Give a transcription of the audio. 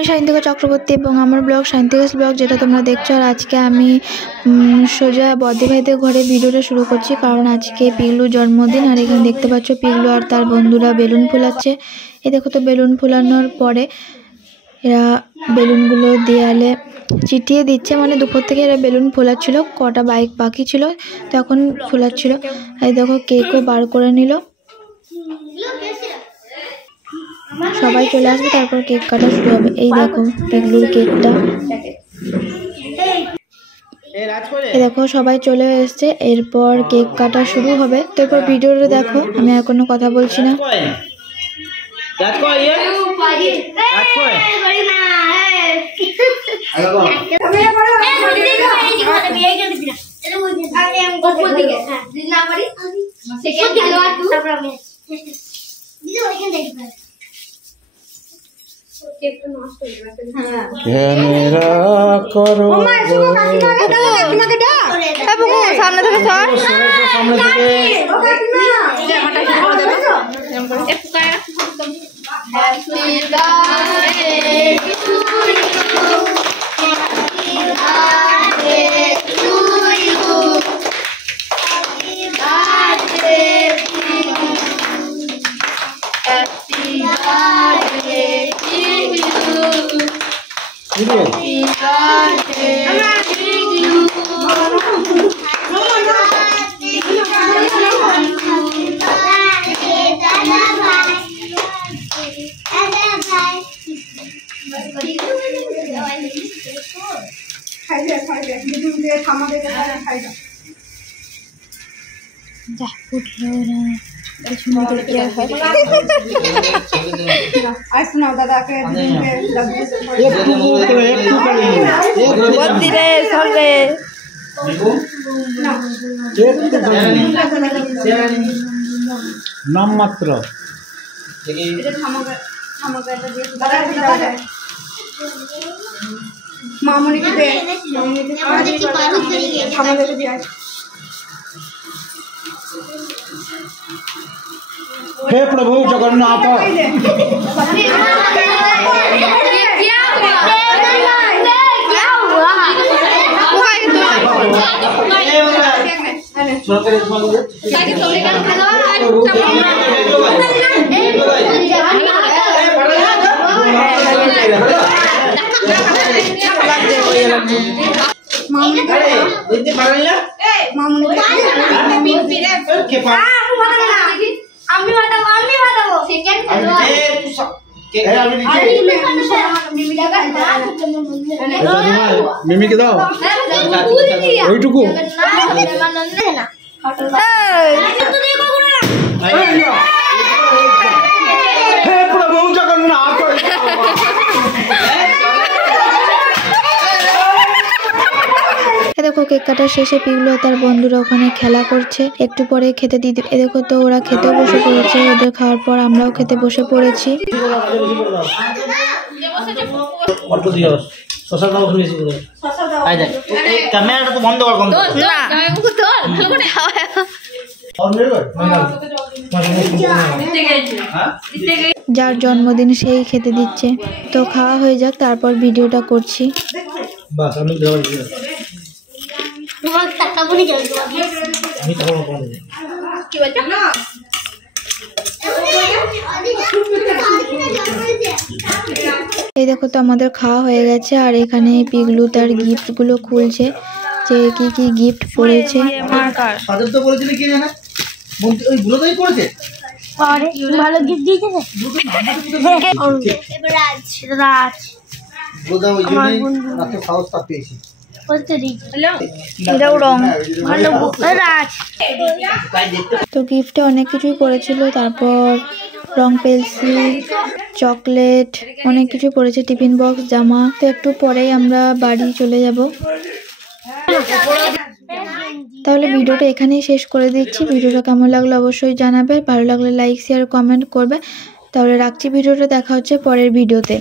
আমি সায়ন্তিকা চক্রবর্তী এবং আমার ব্লগ সায়ন্তিকাস ব্লগ যেটা তোমরা দেখছো। আর আজকে আমি সোজা বদ্দি ভাইদের ঘরে ভিডিওটা শুরু করছি, কারণ আজকে পিগলুর জন্মদিন। আর এখানে দেখতে পাচ্ছ পিগলু আর তার বন্ধুরা বেলুন ফুলাচ্ছে। এই দেখো তো বেলুন ফুলানোর পরে এরা বেলুনগুলো দেয়ালে চিটিয়ে দিচ্ছে, মানে দুপুর থেকে এরা বেলুন ফোলাচ্ছিল, কটা বাইক বাকি ছিল তখন ফোলাচ্ছিল। এই দেখো কেকও বার করে নিল, সবাই চলে আসবে তারপর কেক কাটা শুরু হবে। এই দেখো পিগলুর কেকটা, এই দেখো সবাই চলে এসছে, এরপর কেক কাটা শুরু হবে। তো এরপর ভিডিওটা দেখো, আমি আর কোনো কথা বলছি না। সামনে থেকে নাম মাত্র মামুনিকে দে, हे प्रभु जगन्नाथ। मिमी के दाओ ओइटुकु हे प्रभु जगन्नाथ। দেখো কেক কাটার শেষে পিগলু তার বন্ধুরা ওখানে খেলা করছে, একটু পরে খেতে দিতে। এ দেখো তো ওরা খেতেও বসে পড়েছে, ওদের খাওয়ার পর আমরাও খেতে বসে পড়েছি। যার জন্মদিন সেই খেতে দিচ্ছে, তো খাওয়া হয়ে যাক তারপর ভিডিওটা করছি। এই দেখো তো আমাদের খাওয়া হয়ে গেছে, আর এখানে পিগলু তার গিফট গুলো খুলছে, যে কি কি গিফট পড়েছে। ভালো গিফট দিয়েছে তো গিফটে অনেক কিছুই পড়েছিল, তারপর রং পেন্সিল, চকলেট, অনেক কিছু পড়েছে, টিফিন বক্স, জামা। তো একটু পরেই আমরা বাড়ি চলে যাব। তাহলে ভিডিওটা এখানেই শেষ করে দিচ্ছি। ভিডিওটা কেমন লাগলো অবশ্যই জানাবে, ভালো লাগলে লাইক শেয়ার কমেন্ট করবে। তাহলে রাখছি ভিডিওটা, দেখা হচ্ছে পরের ভিডিওতে।